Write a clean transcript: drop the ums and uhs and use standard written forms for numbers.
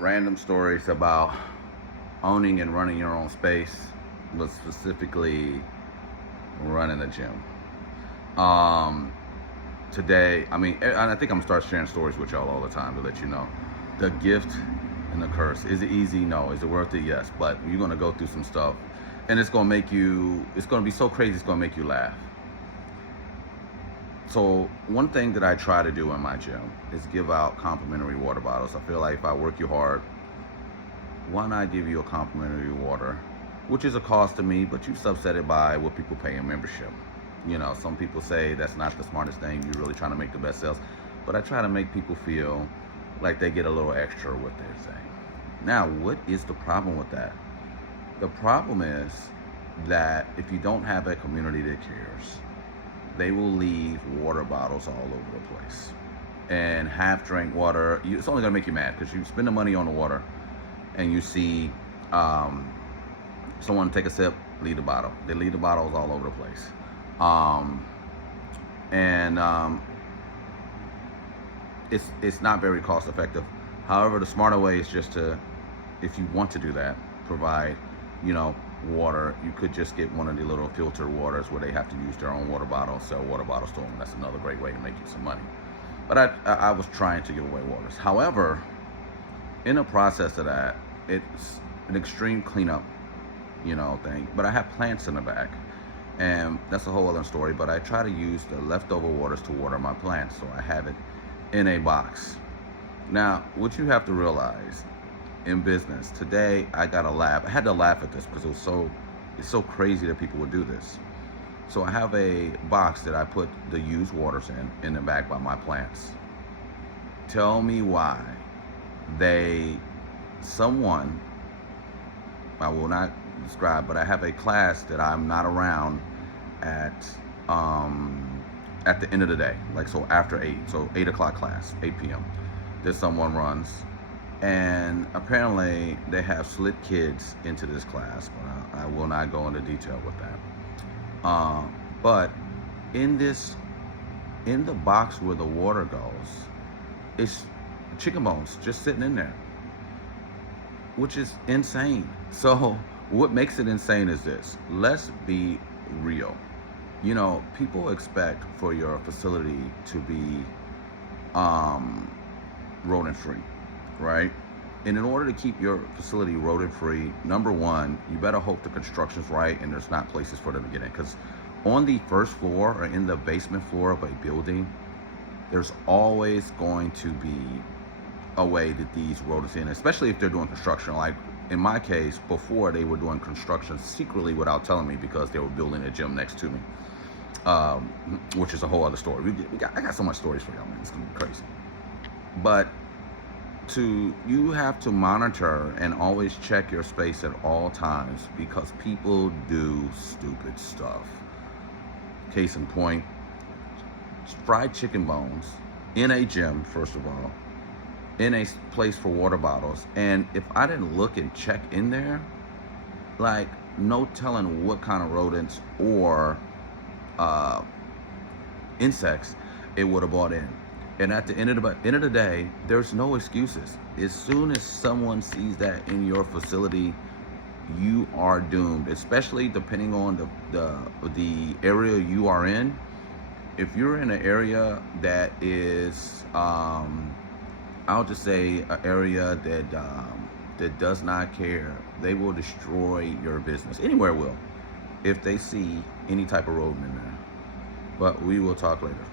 random stories about owning and running your own space, but specifically running a gym. Um, Today, and I think I'm gonna start sharing stories with y'all all the time to let you know the gift and the curse. Is it easy? No. Is it worth it? Yes. But you're gonna go through some stuff, and it's gonna be so crazy. It's gonna make you laugh. So one thing that I try to do in my gym is give out complimentary water bottles. I feel like if I work you hard, why not give you a complimentary water, which is a cost to me, but you subset it by what people pay in membership. Some people say that's not the smartest thing. You're really trying to make the best sales, but I try to make people feel like they get a little extra what they're saying. Now, what is the problem with that? The problem is that if you don't have a community that cares, they will leave water bottles all over the place. And half drink water, it's only gonna make you mad because you spend the money on the water and you see someone take a sip, leave the bottle. They leave the bottles all over the place. It's not very cost effective. However, the smarter way is just to, if you want to do that, provide, water. You could just get one of the little filtered waters where they have to use their own water bottle, sell water bottles to them. That's another great way to make you some money. But I was trying to give away waters. However, in the process of that, it's an extreme cleanup, thing. But I have plants in the back, and that's a whole other story. But I try to use the leftover waters to water my plants, so I have it in a box. Now, what you have to realize in business today, I got to laugh. I had to laugh at this because it's so crazy that people would do this. So I have a box that I put the used waters in the back by my plants. Tell me why someone, I will not describe, but I have a class that I'm not around at the end of the day, like so after 8, so 8 o'clock class, 8 p.m. that someone runs. And apparently they have slid kids into this class, but I will not go into detail with that. But in the box where the water goes, it's chicken bones just sitting in there, which is insane. So what makes it insane is this. Let's be real. People expect for your facility to be rodent free, right? And in order to keep your facility rodent free, number one, you better hope the construction's right and there's not places for them to get in. Because on the first floor or in the basement floor of a building, there's always going to be a way that these rodents in, especially if they're doing construction. Like in my case, before they were doing construction secretly without telling me because they were building a gym next to me, which is a whole other story. I got so much stories for y'all, man. It's gonna be crazy. But you have to monitor and always check your space at all times because people do stupid stuff. Case in point, fried chicken bones in a gym, first of all, in a place for water bottles. And if I didn't look and check in there, like no telling what kind of rodents or insects it would have brought in. And at the end of the day, there's no excuses. As soon as someone sees that in your facility, you are doomed, especially depending on the area you are in. If you're in an area that is, I'll just say an area that does not care, they will destroy your business. Anywhere will, if they see any type of rodent in there. But we will talk later.